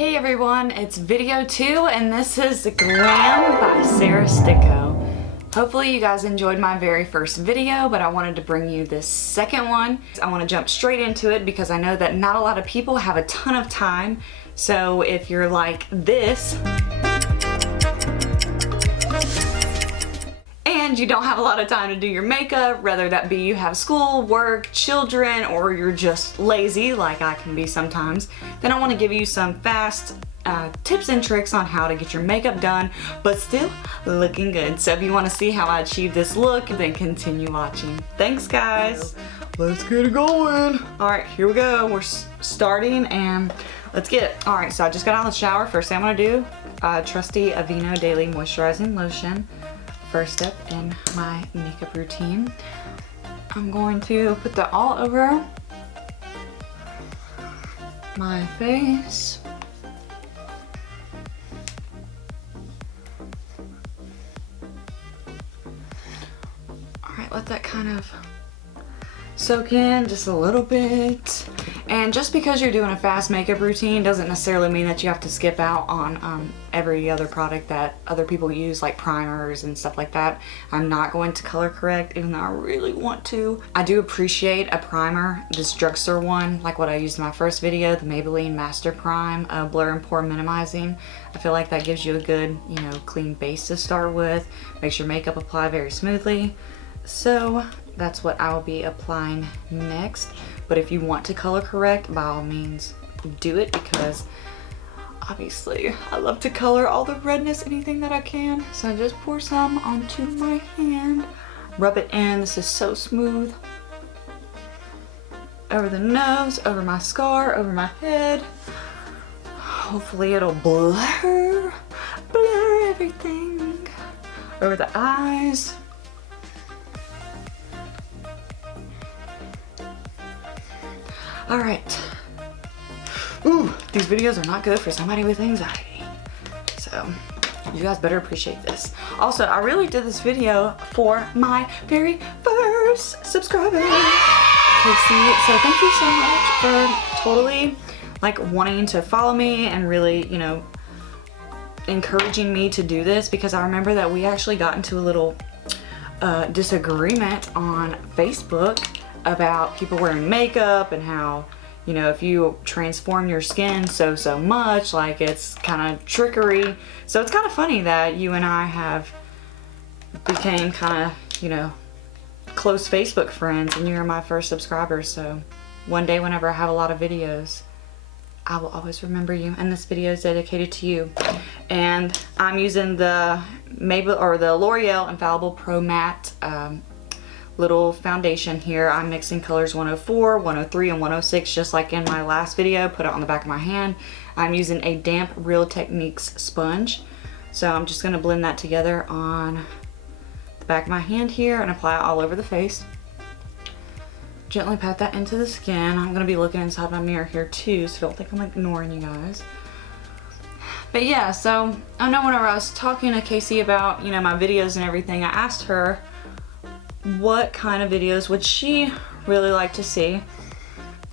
Hey everyone, it's video 2 and this is Glam by Sticco. Hopefully you guys enjoyed my very first video, but I wanted to bring you this second one. I want to jump straight into it because I know that not a lot of people have a ton of time. So if you're like this, and you don't have a lot of time to do your makeup, whether that be you have school, work, children, or you're just lazy like I can be sometimes, then I want to give you some fast tips and tricks on how to get your makeup done but still looking good. So if you want to see how I achieve this look, then continue watching. Thanks guys. Let's get it going. Alright, here we go. We're starting and let's get it. Alright, so I just got out of the shower. First thing I'm going to do, trusty Aveeno Daily Moisturizing Lotion. First step in my makeup routine. I'm going to put that all over my face. Alright, let that kind of soak in just a little bit. And just because you're doing a fast makeup routine doesn't necessarily mean that you have to skip out on every other product that other people use, like primers and stuff like that. I'm not going to color correct, even though I really want to. I do appreciate a primer, this drugstore one, like what I used in my first video, the Maybelline Master Prime, Blur and Pore Minimizing. I feel like that gives you a good, clean base to start with, makes your makeup apply very smoothly. So that's what I'll be applying next. But if you want to color correct, by all means do it, because obviously I love to color all the redness, anything that I can. So I just pour some onto my hand, rub it in. This is so smooth. Over the nose, over my scar, over my head. Hopefully it'll blur everything. Over the eyes. Alright. Ooh, these videos are not good for somebody with anxiety. So, you guys better appreciate this. Also, I really did this video for my very first subscriber, Casey. So thank you so much for totally wanting to follow me and really, encouraging me to do this, because I remember that we actually got into a little disagreement on Facebook about people wearing makeup and how, if you transform your skin so much, like it's kind of trickery. So it's kind of funny that you and I have became kind of, close Facebook friends, and you're my first subscriber. So one day whenever I have a lot of videos, I will always remember you, and this video is dedicated to you. And I'm using the Loreal Infallible Pro Matte little foundation here. I'm mixing colors 104, 103, and 106, just like in my last video. Put it on the back of my hand. I'm using a damp Real Techniques sponge. So I'm just going to blend that together on the back of my hand here and apply it all over the face. Gently pat that into the skin. I'm going to be looking inside my mirror here too, so don't think I'm ignoring you guys. But yeah, so I know whenever I was talking to Casey about, my videos and everything, I asked her what kind of videos would she really like to see.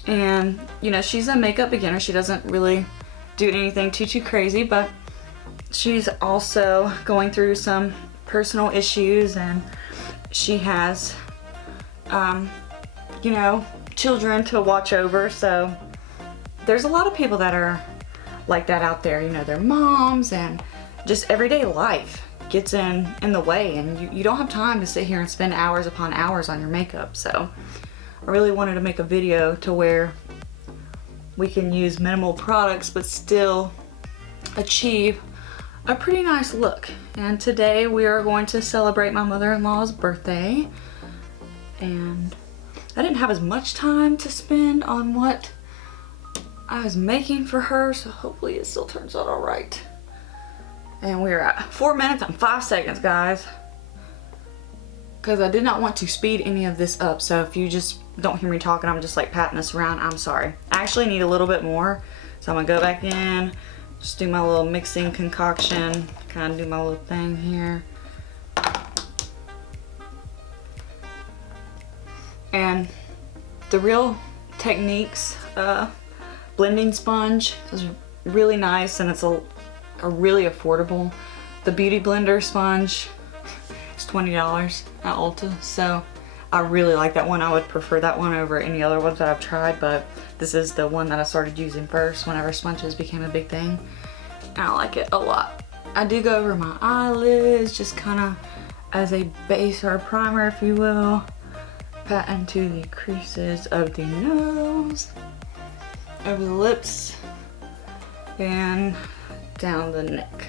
And she's a makeup beginner. She doesn't really do anything too crazy, but she's also going through some personal issues, and she has children to watch over. So there's a lot of people that are like that out there. They're moms, and just everyday life gets in the way, and you don't have time to sit here and spend hours upon hours on your makeup. So I really wanted to make a video to where we can use minimal products but still achieve a pretty nice look. And today we are going to celebrate my mother-in-law's birthday, and I didn't have as much time to spend on what I was making for her, so hopefully it still turns out all right. And we're at 4 minutes and 5 seconds, guys, because I did not want to speed any of this up. So if you just don't hear me talking, I'm just patting this around, I'm sorry. I actually need a little bit more, so I'm gonna go back in, just do my little mixing concoction, kind of do my little thing here. And the Real Techniques blending sponge is really nice, and it's a really affordable. The Beauty Blender sponge is $20 at Ulta, so I really like that one. I would prefer that one over any other ones that I've tried, but this is the one that I started using first whenever sponges became a big thing. And I like it a lot. I do go over my eyelids, just kind of as a base or a primer, if you will. Pat into the creases of the nose, over the lips, and down the neck.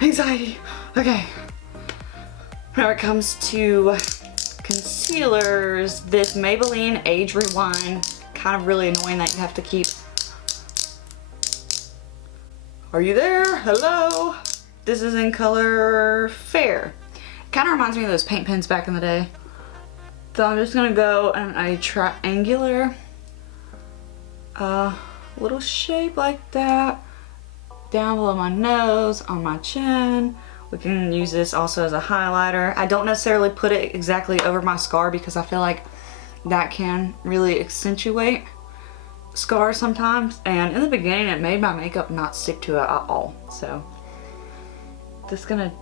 Anxiety. Okay. Whenever it comes to concealers, this Maybelline Age Rewind, kind of really annoying that you have to keep. Are you there? Hello? This is in color Fair. Kind of reminds me of those paint pens back in the day. So I'm just gonna go in a triangular little shape like that, down below my nose, on my chin. We can use this also as a highlighter. I don't necessarily put it exactly over my scar because I feel like that can really accentuate scars sometimes, and in the beginning it made my makeup not stick to it at all. So just gonna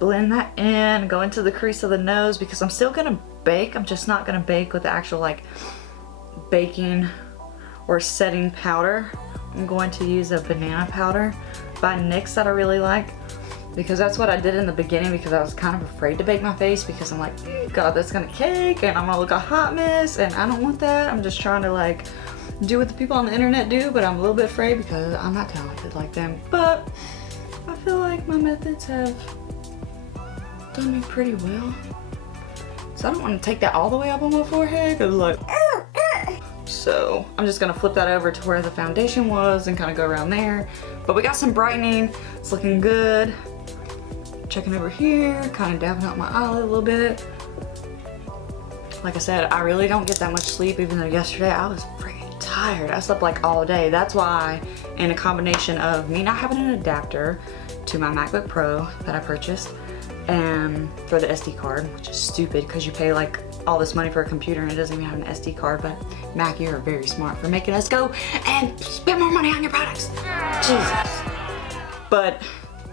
blend that in, go into the crease of the nose because I'm still gonna bake. I'm just not gonna bake with the actual like baking or setting powder. I'm going to use a banana powder by NYX that I really like, because that's what I did in the beginning because I was kind of afraid to bake my face because I'm like, God, that's gonna cake and I'm gonna look a hot mess, and I don't want that. I'm just trying to like do what the people on the internet do, but I'm a little bit afraid because I'm not talented like them. But I feel like my methods have done me pretty well. So I don't want to take that all the way up on my forehead because like, so I'm just gonna flip that over to where the foundation was and kind of go around there. But we got some brightening, it's looking good. Checking over here, kind of dabbing out my eyelid a little bit. Like I said, I really don't get that much sleep, even though yesterday I was freaking tired. I slept like all day. That's why, in a combination of me not having an adapter to my MacBook Pro that I purchased, and for the SD card, which is stupid because you pay like all this money for a computer and it doesn't even have an SD card, but Mac, you are very smart for making us go and spend more money on your products. Jesus. But,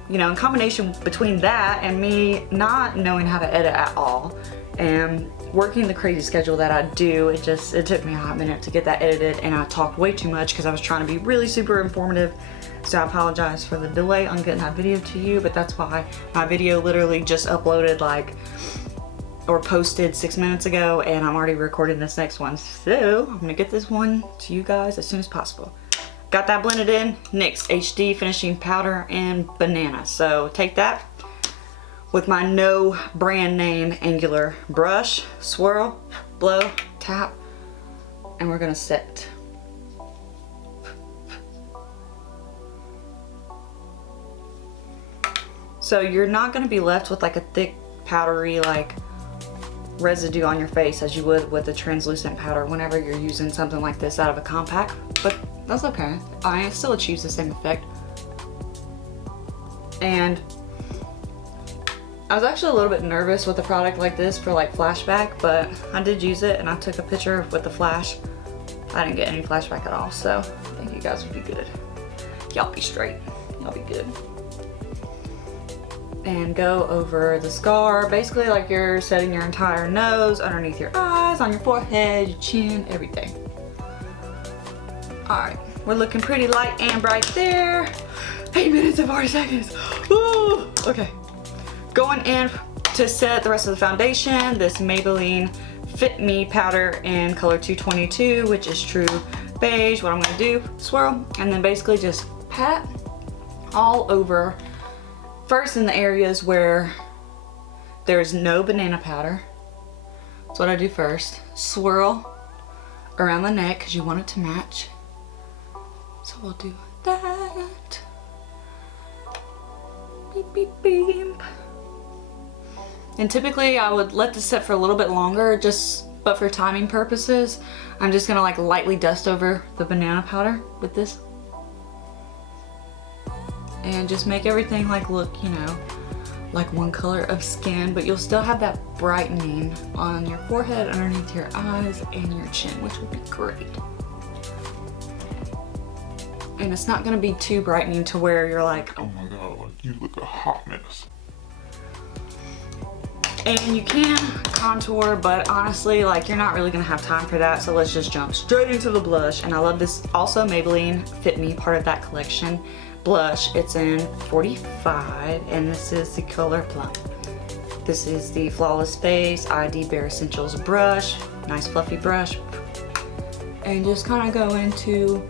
you know, in combination between that and me not knowing how to edit at all and working the crazy schedule that I do, it took me a hot minute to get that edited, and I talked way too much because I was trying to be really super informative. So I apologize for the delay on getting that video to you, but that's why my video literally just uploaded like, or posted 6 minutes ago, and I'm already recording this next one. So I'm gonna get this one to you guys as soon as possible. Got that blended in, NYX HD Finishing Powder and Banana. So take that with my no brand name angular brush, swirl, blow, tap, and we're gonna set. So you're not gonna be left with like a thick powdery like residue on your face as you would with a translucent powder whenever you're using something like this out of a compact, but that's okay. I still achieves the same effect. And I was actually a little bit nervous with a product like this for like flashback, but I did use it and I took a picture with the flash. I didn't get any flashback at all, so I think you guys would be good. Y'all be straight, y'all be good. And go over the scar, basically like you're setting your entire nose, underneath your eyes, on your forehead, your chin, everything. Alright, we're looking pretty light and bright there. 8 minutes and 40 seconds. Ooh, okay. Going in to set the rest of the foundation, this Maybelline Fit Me powder in color 222, which is true beige. What I'm gonna do, swirl, and then basically just pat all over. First in the areas where there's no banana powder. That's what I do first. Swirl around the neck because you want it to match. So we'll do that. Beep, beep, beep. And typically I would let this set for a little bit longer, but for timing purposes, I'm just gonna like lightly dust over the banana powder with this. And just make everything like look, you know, like one color of skin, but you'll still have that brightening on your forehead, underneath your eyes, and your chin, which would be great. And it's not gonna be too brightening to where you're like, oh my god, like you look a hot mess. And you can contour, but honestly, like you're not really gonna have time for that, so let's just jump straight into the blush. And I love this, also Maybelline Fit Me, part of that collection blush. It's in 45, and this is the color Plum. This is the Flawless Face ID Bare Essentials brush, nice fluffy brush. And just kind of go into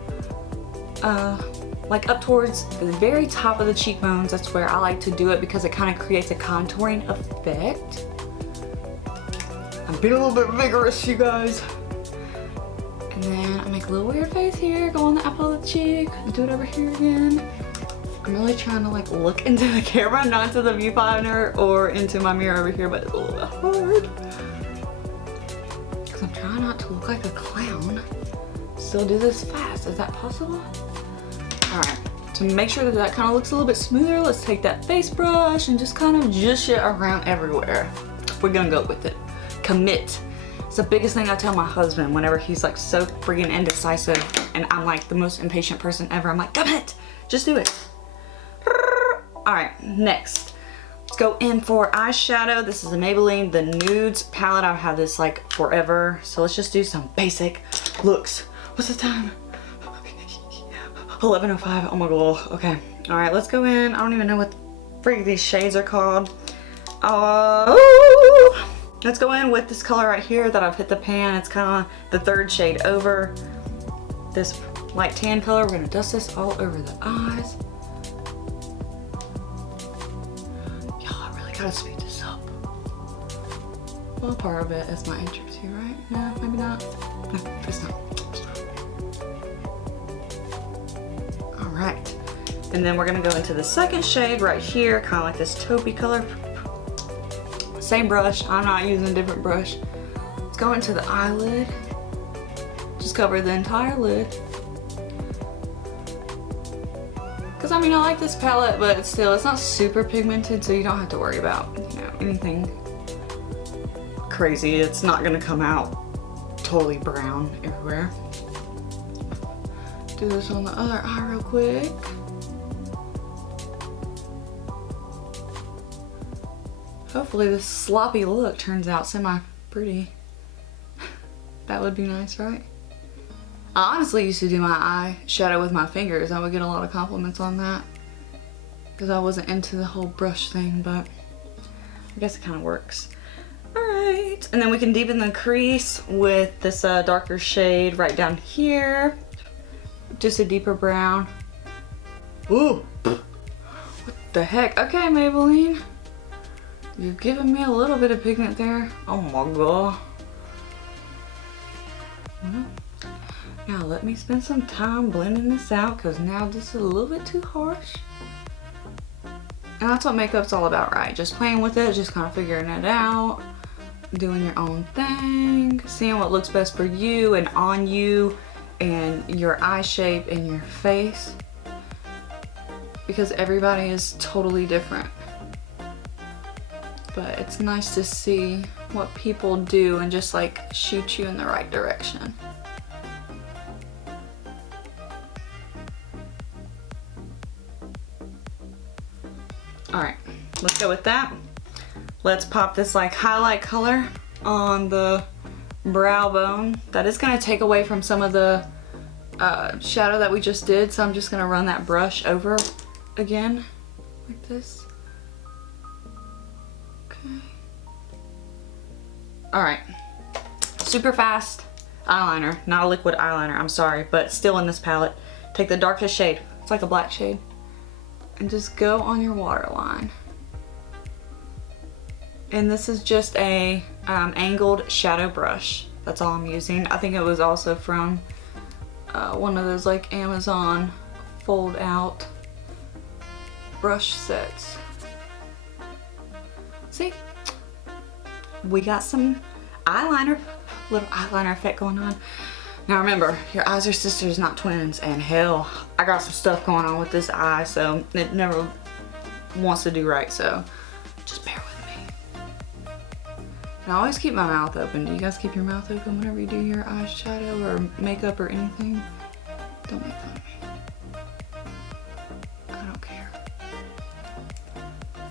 like up towards the very top of the cheekbones. That's where I like to do it because it kind of creates a contouring effect. I'm being a little bit vigorous, you guys. And then I make a little weird face here, go on the apple of the cheek, do it over here again. I'm really trying to like look into the camera, not into the viewfinder or into my mirror over here, but it's a little bit hard. Because I'm trying not to look like a clown. Still do this fast, is that possible? Alright, to make sure that that kind of looks a little bit smoother, let's take that face brush and just kind of just it around everywhere. We're gonna go with it. Commit. It's the biggest thing I tell my husband whenever he's like so freaking indecisive and I'm like the most impatient person ever. I'm like, commit! Just do it. Alright, next. Let's go in for eyeshadow. This is a Maybelline, the Nudes palette. I've had this like forever. So let's just do some basic looks. What's the time? 11:05, oh my god, okay. All right, let's go in. I don't even know what the freak these shades are called. Let's go in with this color right here that I've hit the pan. It's kind of the third shade over. This light tan color, we're gonna dust this all over the eyes. Y'all, I really gotta speed this up. Well, part of it is my intro too, right? No, maybe not. No, it's not. Right, and then we're gonna go into the second shade right here, kind of like this taupey color. Same brush, I'm not using a different brush. Let's go into the eyelid. Just cover the entire lid. Because I mean, I like this palette, but still, it's not super pigmented, so you don't have to worry about, you know, anything crazy. It's not gonna come out totally brown everywhere. Do this on the other eye real quick. Hopefully this sloppy look turns out semi-pretty. That would be nice, right? I honestly used to do my eyeshadow with my fingers. I would get a lot of compliments on that because I wasn't into the whole brush thing, but I guess it kind of works. Alright, and then we can deepen the crease with this darker shade right down here. Just a deeper brown. Ooh, what the heck? Okay, Maybelline, you're giving me a little bit of pigment there. Oh my god. Well, now let me spend some time blending this out because now this is a little bit too harsh. And that's what makeup's all about, right? Just playing with it, just kind of figuring it out, doing your own thing, seeing what looks best for you and on you and your eye shape and your face, because everybody is totally different. But it's nice to see what people do and just like shoot you in the right direction. Alright, let's go with that. Let's pop this like highlight color on the brow bone. That is going to take away from some of the shadow that we just did, so I'm just going to run that brush over again like this. Okay. Alright, super fast eyeliner, not a liquid eyeliner, I'm sorry, but still in this palette. Take the darkest shade, it's like a black shade, and just go on your waterline. And this is just a angled shadow brush. That's all I'm using. I think it was also from one of those like Amazon fold out brush sets. See? We got some eyeliner, little eyeliner effect going on. Now remember, your eyes are sisters, not twins, and hell, I got some stuff going on with this eye, so it never wants to do right, so I always keep my mouth open. Do you guys keep your mouth open whenever you do your eyeshadow or makeup or anything? Don't make fun of me. I don't care.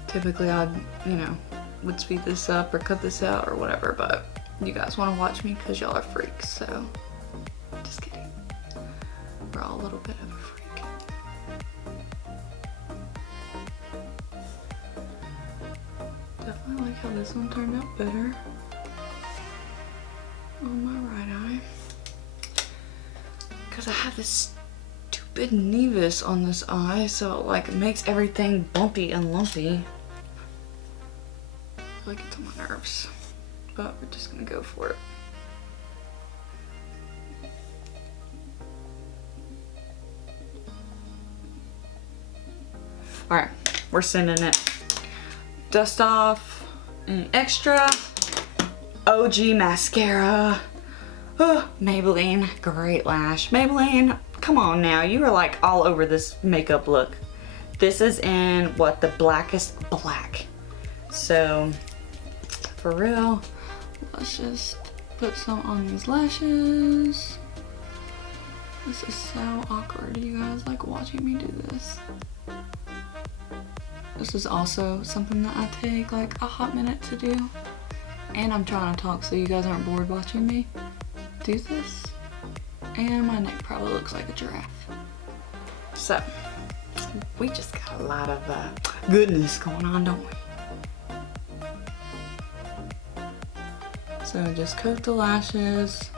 Typically I'd, you know, would speed this up or cut this out or whatever, but you guys want to watch me because y'all are freaks, so just kidding. We're all a little bit of a freak. Definitely like how this one turned out better on my right eye. Because I have this stupid nevus on this eye, so it like makes everything bumpy and lumpy. I feel like it's on my nerves, but we're just gonna go for it. Alright, we're sending it. Dust off an extra OG mascara. Oh, Maybelline, great lash. Maybelline, come on now, you are like all over this makeup look. This is in what, the blackest black. So, for real, let's just put some on these lashes. This is so awkward, you guys like watching me do this. This is also something that I take like a hot minute to do. And I'm trying to talk so you guys aren't bored watching me do this. And my neck probably looks like a giraffe. So, we just got a lot of goodness going on, don't we? So just coat the lashes.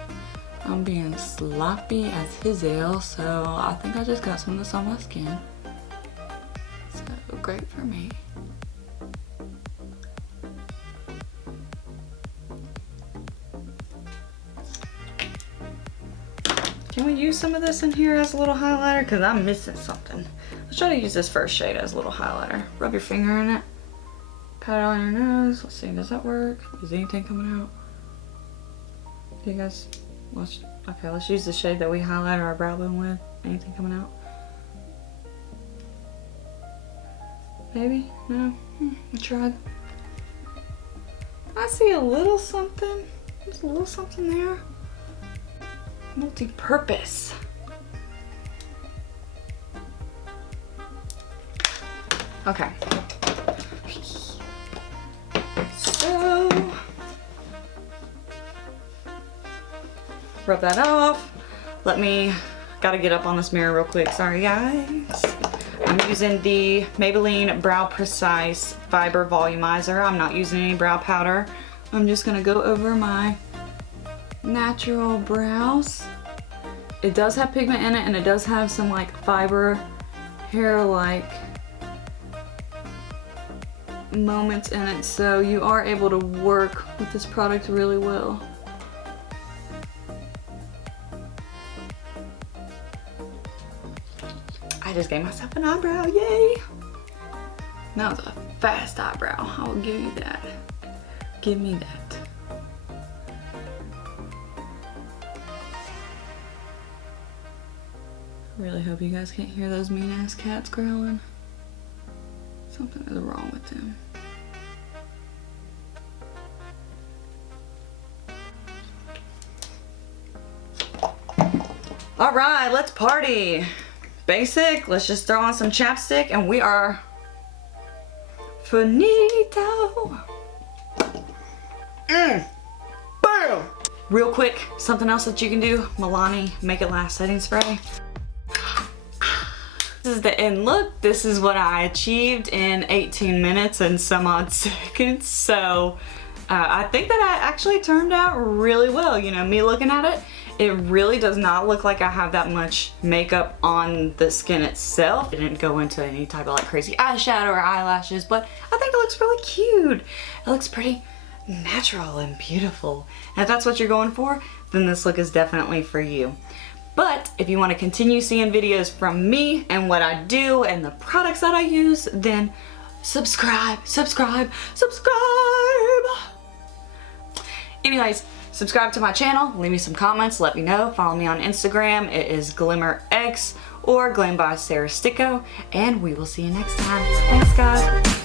I'm being sloppy as hell, so I think I just got some of this on my skin. So great for me. Can we use some of this in here as a little highlighter? Because I'm missing something. Let's try to use this first shade as a little highlighter. Rub your finger in it. Pat it on your nose. Let's see, does that work? Is anything coming out? Do you guys watch? Okay, let's use the shade that we highlighted our brow bone with. Anything coming out? Maybe? No? I tried. I see a little something. There's a little something there. Multi-purpose. Okay. So, rub that off. Gotta get up on this mirror real quick. Sorry guys. I'm using the Maybelline Brow Precise Fiber Volumizer. I'm not using any brow powder. I'm just gonna go over my natural brows. It does have pigment in it and it does have some like fiber hair-like moments in it, so you are able to work with this product really well. I just gave myself an eyebrow, yay! That was a fast eyebrow, I will give you that. Give me that. I really hope you guys can't hear those mean ass cats growling. Something is wrong with them. All right, let's party. Basic, let's just throw on some chapstick and we are finito. Bam! Real quick, something else that you can do, Milani Make It Last Setting Spray. This is the end look. This is what I achieved in 18 minutes and some odd seconds. So I think that I actually turned out really well. You know, me looking at it, it really does not look like I have that much makeup on the skin itself. It didn't go into any type of like crazy eyeshadow or eyelashes, but I think it looks really cute. It looks pretty natural and beautiful. And if that's what you're going for, then this look is definitely for you. But if you want to continue seeing videos from me and what I do and the products that I use, then subscribe. Anyways, subscribe to my channel, leave me some comments, let me know, follow me on Instagram, it is GlimmerX or Glam by Sarah Sticco, and we will see you next time. Thanks guys.